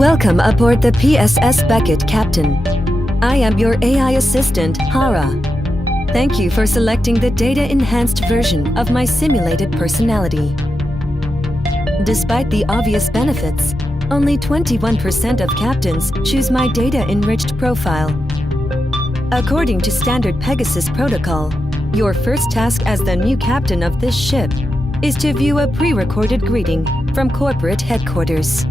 Welcome aboard the PSS Beckett, Captain. I am your AI assistant, Hara. Thank you for selecting the data-enhanced version of my simulated personality. Despite the obvious benefits, only 21% of captains choose my data-enriched profile. According to standard Pegasus protocol, your first task as the new captain of this ship is to view a pre-recorded greeting from corporate headquarters.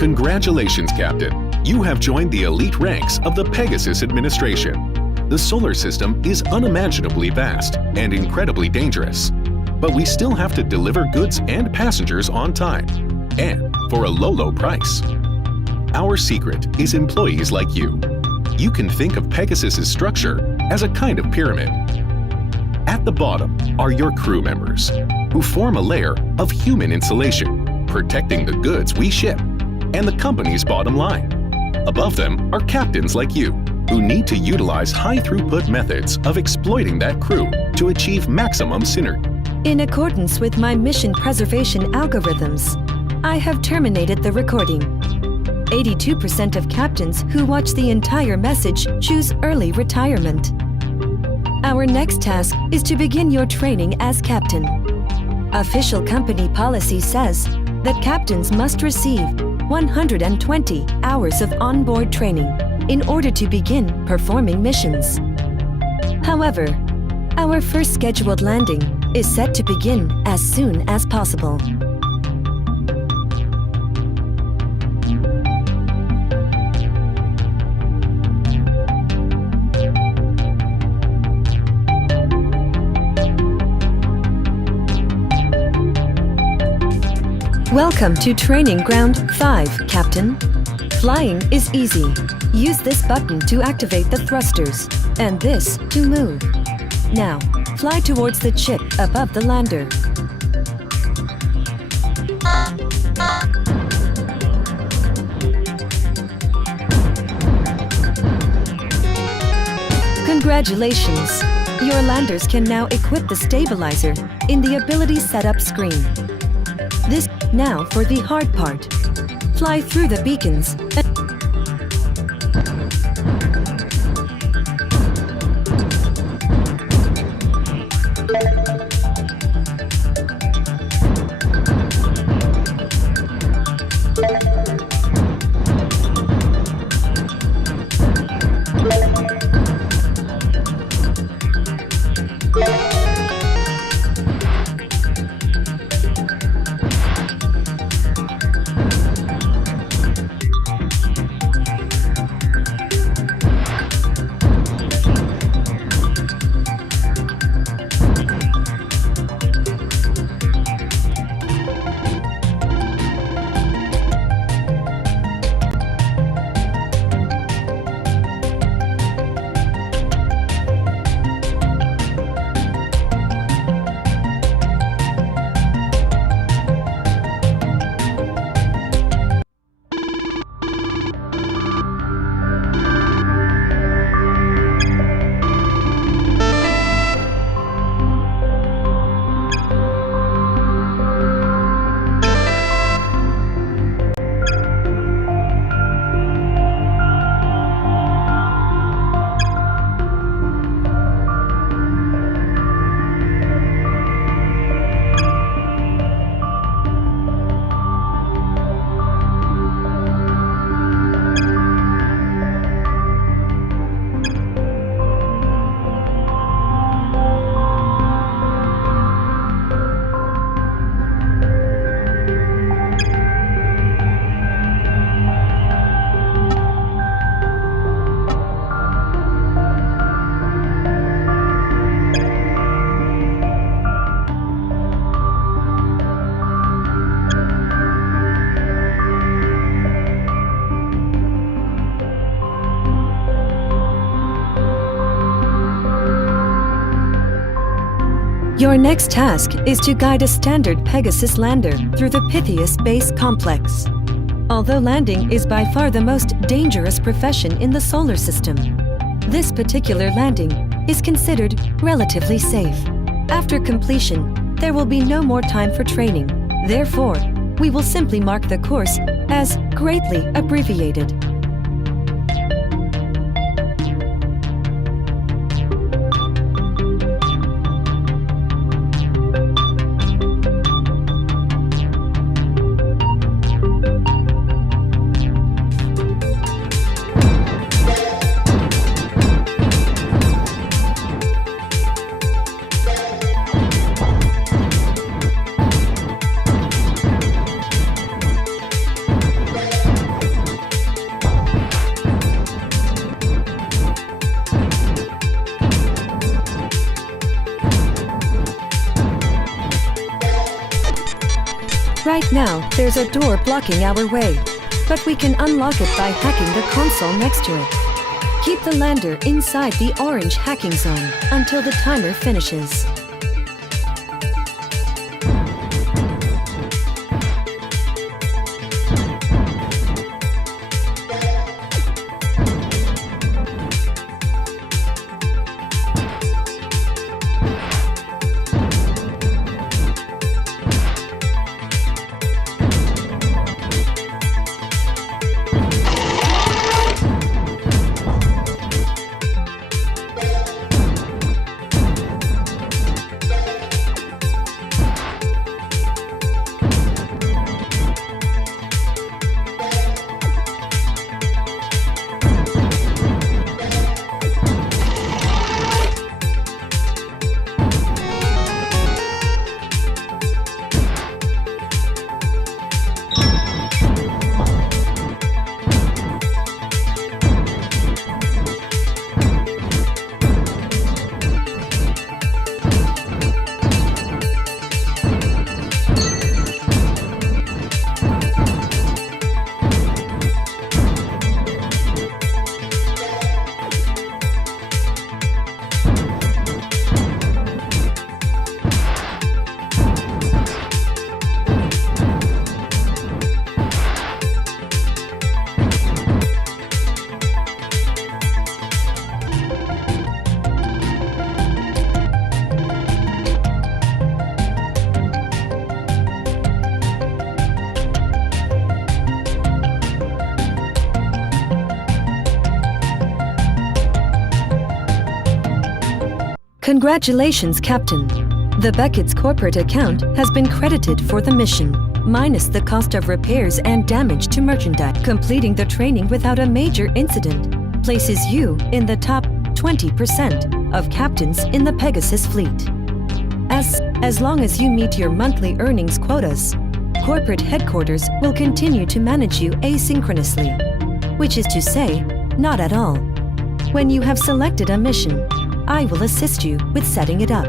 Congratulations, Captain. You have joined the elite ranks of the Pegasus administration. The solar system is unimaginably vast and incredibly dangerous, but we still have to deliver goods and passengers on time, and for a low price. Our secret is employees like you. You can think of Pegasus's structure as a kind of pyramid. At the bottom are your crew members, who form a layer of human insulation, protecting the goods we ship and the company's bottom line. Above them are captains like you, who need to utilize high-throughput methods of exploiting that crew to achieve maximum synergy. In accordance with my mission preservation algorithms, I have terminated the recording. 82% of captains who watch the entire message choose early retirement. Our next task is to begin your training as captain. Official company policy says that captains must receive 120 hours of onboard training in order to begin performing missions. However, our first scheduled landing is set to begin as soon as possible. Welcome to Training Ground 5, Captain. Flying is easy. Use this button to activate the thrusters, and this to move. Now, fly towards the chip above the lander. Congratulations! Your landers can now equip the stabilizer in the Ability Setup screen. This now for the hard part. Fly through the beacons Your next task is to guide a standard Pegasus lander through the Pythias base complex. Although landing is by far the most dangerous profession in the solar system, this particular landing is considered relatively safe. After completion, there will be no more time for training. Therefore, we will simply mark the course as greatly abbreviated. Right now, there's a door blocking our way, but we can unlock it by hacking the console next to it. Keep the lander inside the orange hacking zone until the timer finishes. Congratulations, Captain. The Beckett's corporate account has been credited for the mission, minus the cost of repairs and damage to merchandise. Completing the training without a major incident places you in the top 20% of captains in the Pegasus fleet. As long as you meet your monthly earnings quotas, corporate headquarters will continue to manage you asynchronously, which is to say, not at all. When you have selected a mission, I will assist you with setting it up.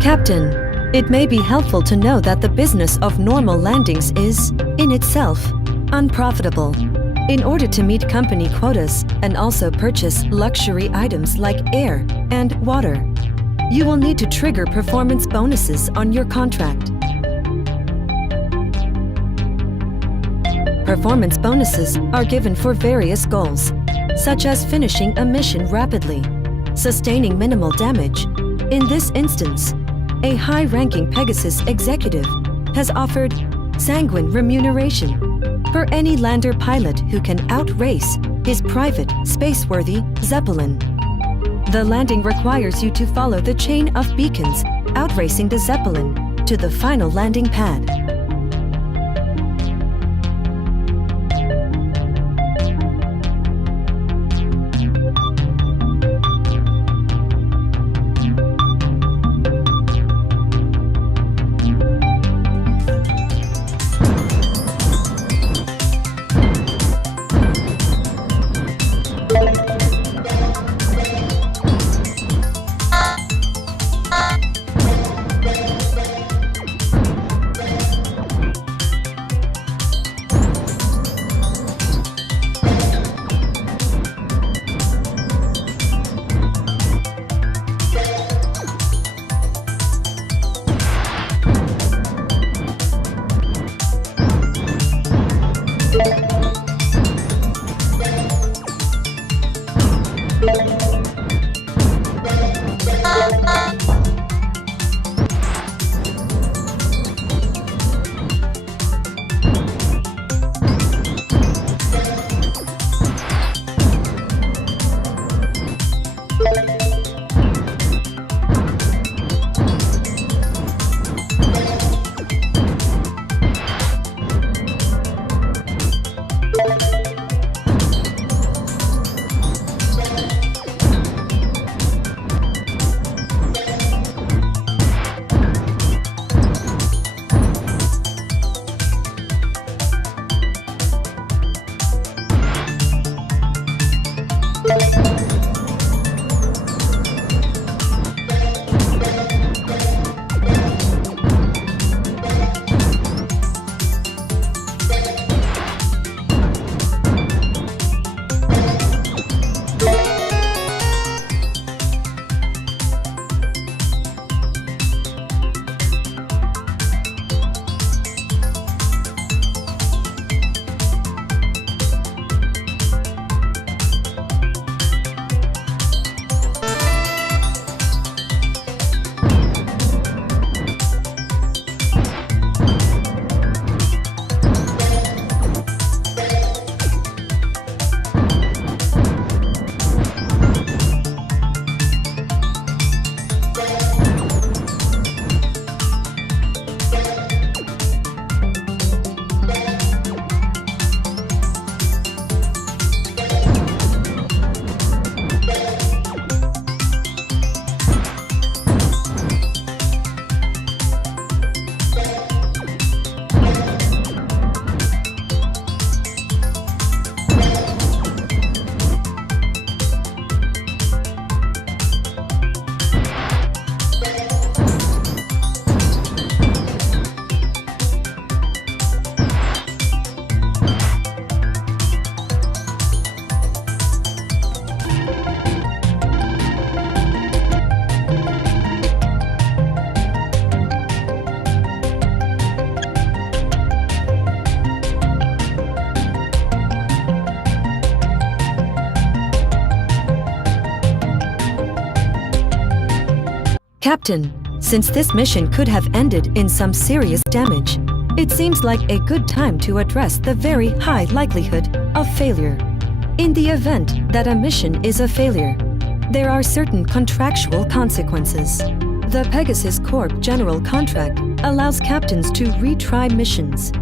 Captain, it may be helpful to know that the business of normal landings is, in itself, unprofitable. In order to meet company quotas and also purchase luxury items like air and water, you will need to trigger performance bonuses on your contract. Performance bonuses are given for various goals, such as finishing a mission rapidly, sustaining minimal damage. In this instance, a high-ranking Pegasus executive has offered sanguine remuneration for any lander pilot who can outrace his private, space-worthy Zeppelin. The landing requires you to follow the chain of beacons outracing the Zeppelin to the final landing pad. Captain, since this mission could have ended in some serious damage, it seems like a good time to address the very high likelihood of failure. In the event that a mission is a failure, there are certain contractual consequences. The Pegasus Corp General Contract allows captains to retry missions.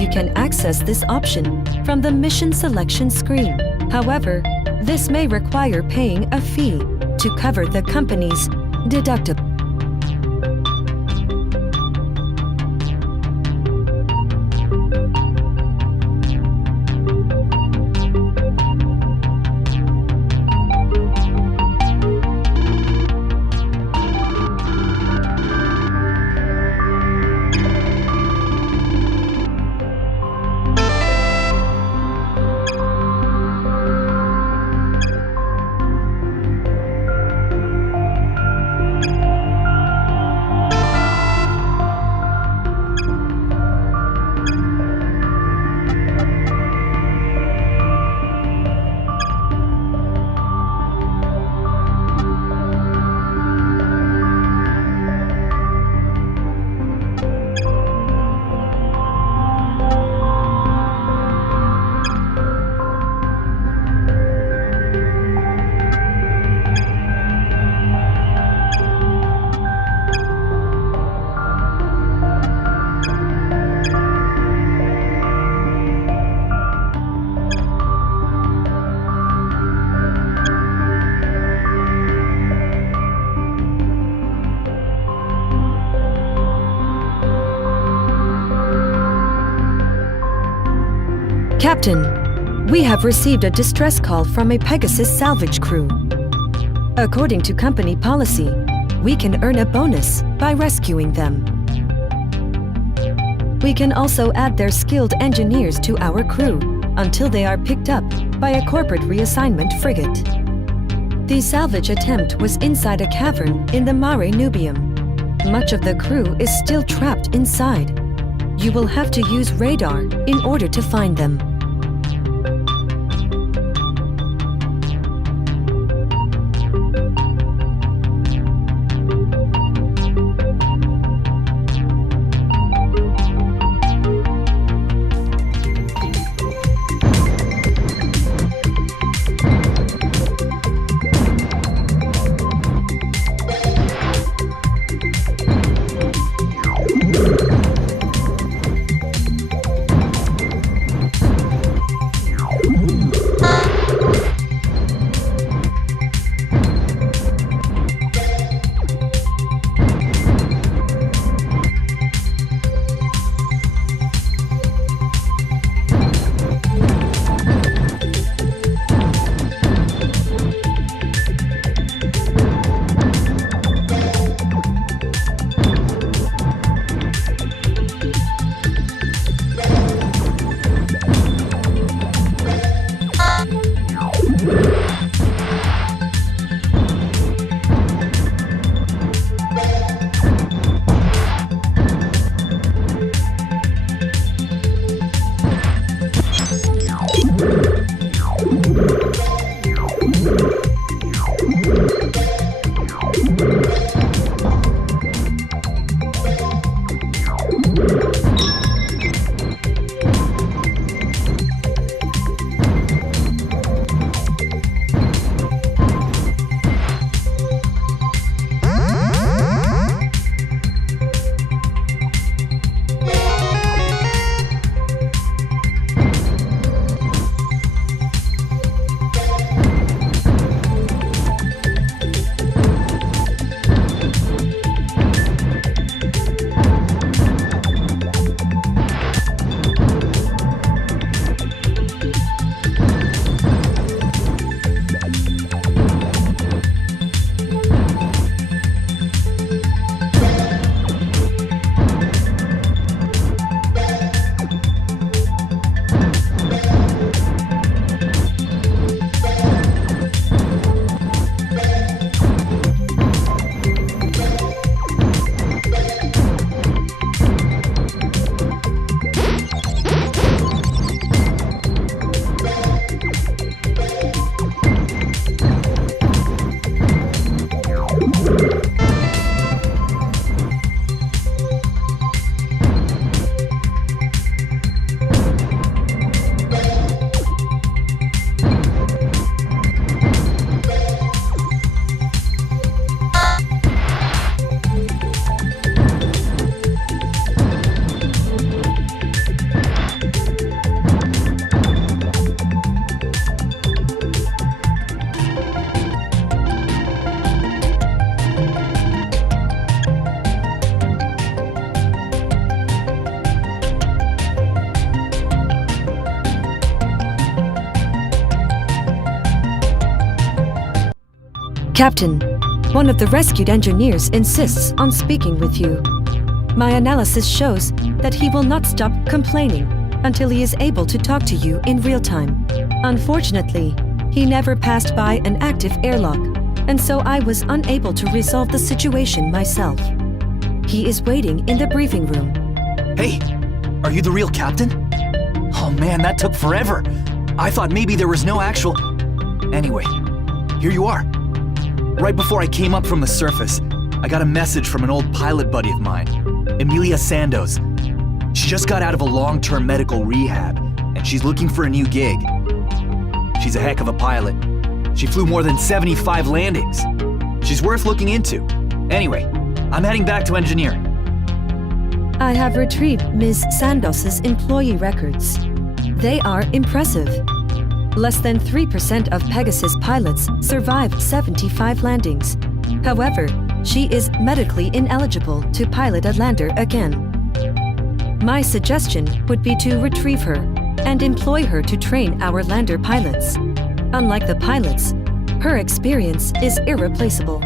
You can access this option from the mission selection screen. However, this may require paying a fee to cover the company's deductible. Captain, we have received a distress call from a Pegasus salvage crew. According to company policy, we can earn a bonus by rescuing them. We can also add their skilled engineers to our crew until they are picked up by a corporate reassignment frigate. The salvage attempt was inside a cavern in the Mare Nubium. Much of the crew is still trapped inside. You will have to use radar in order to find them. Captain, one of the rescued engineers insists on speaking with you. My analysis shows that he will not stop complaining until he is able to talk to you in real time. Unfortunately, he never passed by an active airlock, and so I was unable to resolve the situation myself. He is waiting in the briefing room. Hey, are you the real captain? Oh man, that took forever. I thought maybe there was no actual... Anyway, here you are. Right before I came up from the surface, I got a message from an old pilot buddy of mine, Emilia Sandoz. She just got out of a long-term medical rehab, and she's looking for a new gig. She's a heck of a pilot. She flew more than 75 landings. She's worth looking into. Anyway, I'm heading back to engineering. I have retrieved Ms. Sandoz's employee records. They are impressive. Less than 3% of Pegasus pilots survived 75 landings. However, she is medically ineligible to pilot a lander again. My suggestion would be to retrieve her and employ her to train our lander pilots. Unlike the pilots, her experience is irreplaceable.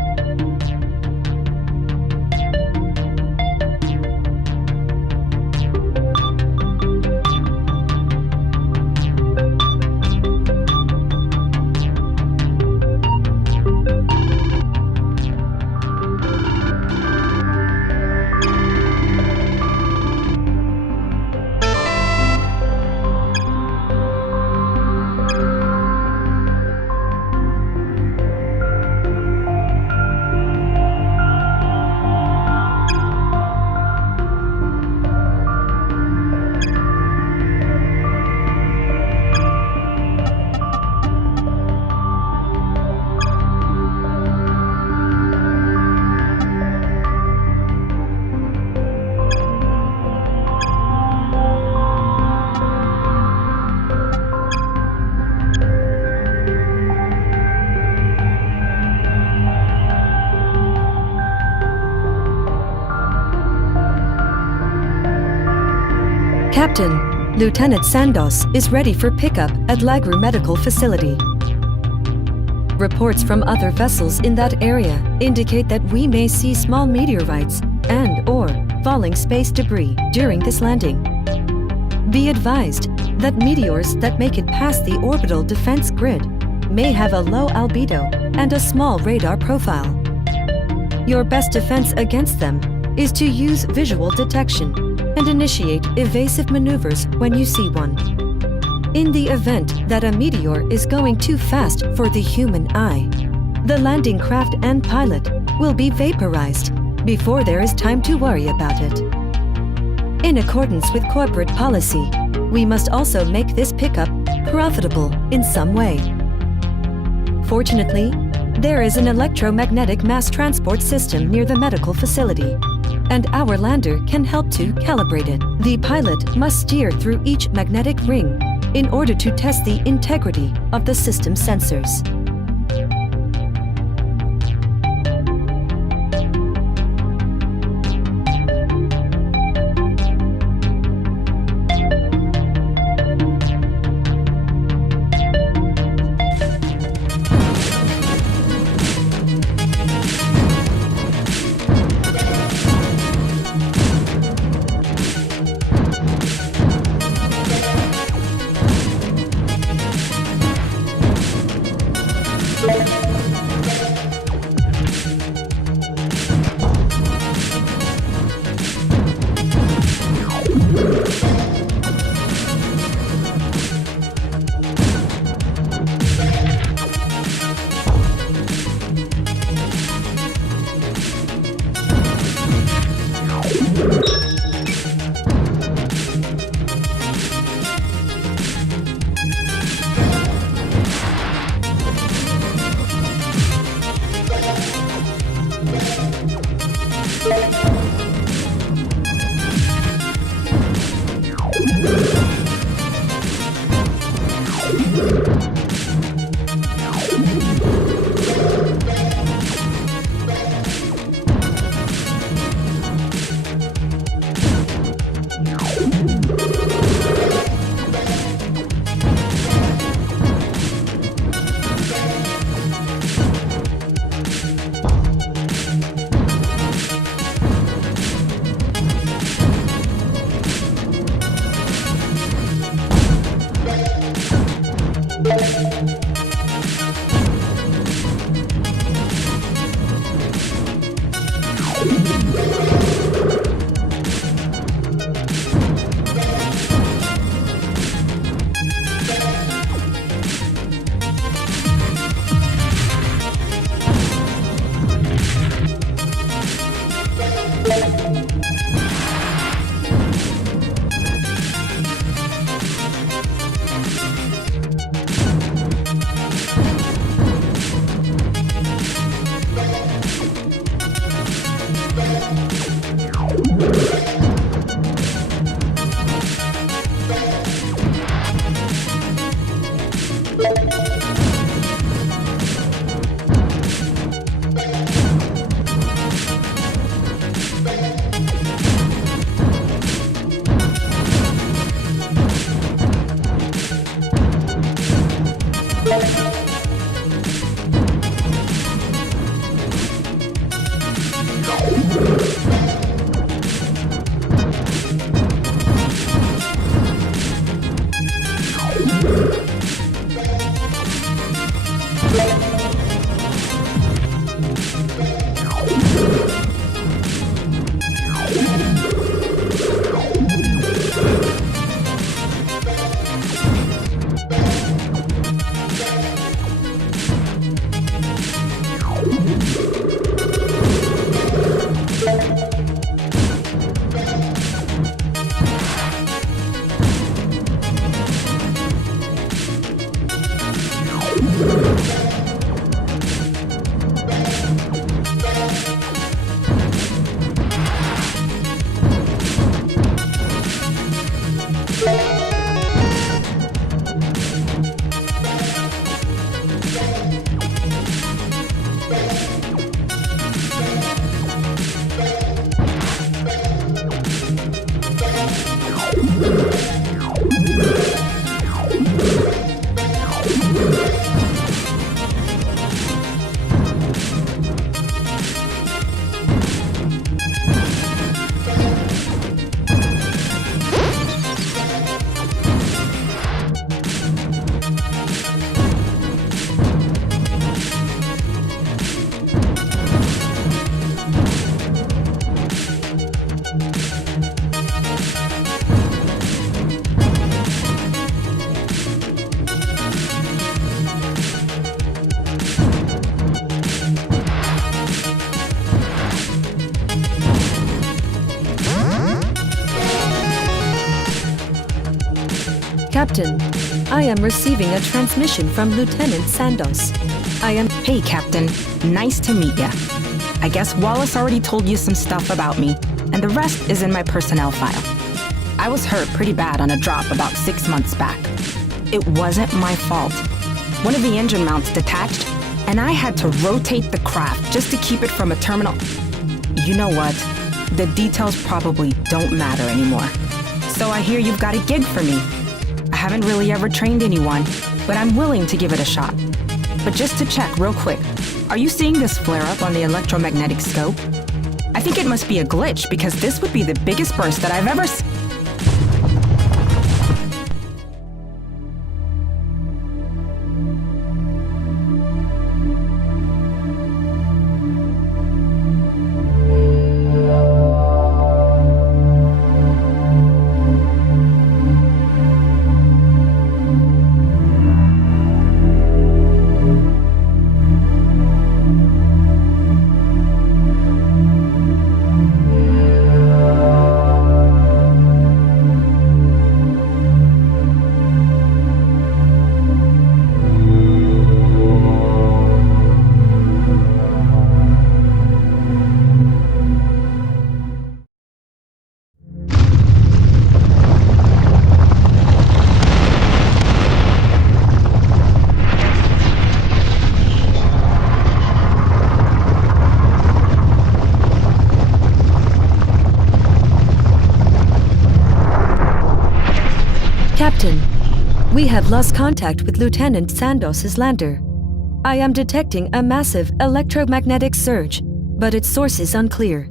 Captain, Lieutenant Sandoz is ready for pickup at Lagru Medical Facility. Reports from other vessels in that area indicate that we may see small meteorites and/or falling space debris during this landing. Be advised that meteors that make it past the orbital defense grid may have a low albedo and a small radar profile. Your best defense against them is to use visual detection and initiate evasive maneuvers when you see one. In the event that a meteor is going too fast for the human eye, the landing craft and pilot will be vaporized before there is time to worry about it. In accordance with corporate policy, we must also make this pickup profitable in some way. Fortunately, there is an electromagnetic mass transport system near the medical facility, and our lander can help to calibrate it. The pilot must steer through each magnetic ring in order to test the integrity of the system sensors. Captain, I am receiving a transmission from Lieutenant Sandos. Hey, Captain. Nice to meet ya. I guess Wallace already told you some stuff about me, and the rest is in my personnel file. I was hurt pretty bad on a drop about 6 months back. It wasn't my fault. One of the engine mounts detached, and I had to rotate the craft just to keep it from a terminal. You know what? The details probably don't matter anymore. So I hear you've got a gig for me. I haven't really ever trained anyone, but I'm willing to give it a shot. But just to check real quick, are you seeing this flare-up on the electromagnetic scope? I think it must be a glitch because this would be the biggest burst that I've ever seen. Captain, we have lost contact with Lieutenant Sandos' lander. I am detecting a massive electromagnetic surge, but its source is unclear.